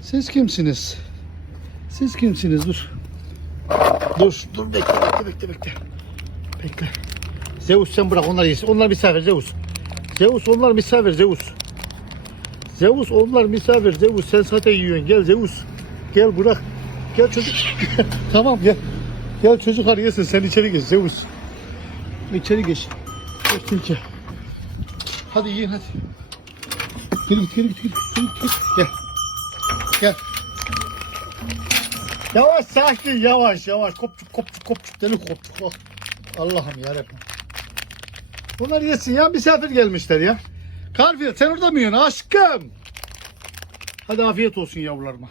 Siz kimsiniz? Siz kimsiniz? Dur. Dur, dur bekle, bekle, bekle, bekle. Bekle. Zeus sen bırak onlar yesin. Onlar misafir Zeus. Zeus onlar misafir Zeus. Zeus onlar misafir Zeus. Sen zaten yiyorsun. Gel Zeus. Gel bırak. Gel çocuk. tamam gel. Gel çocuklar yesin. Sen içeri geç Zeus. İçeri geç. Geç. Hadi yiyin hadi. Gel git gel git gel. Gel git, gel. Gel. Yavaş sakin yavaş yavaş. Kopçuk kopçuk kopçuk deli kopçuk. Oh. Allah'ım yarabbim. Bunlar yesin ya misafir gelmişler ya. Karfiye sen orada mı yiyorsun aşkım? Hadi afiyet olsun yavrularıma.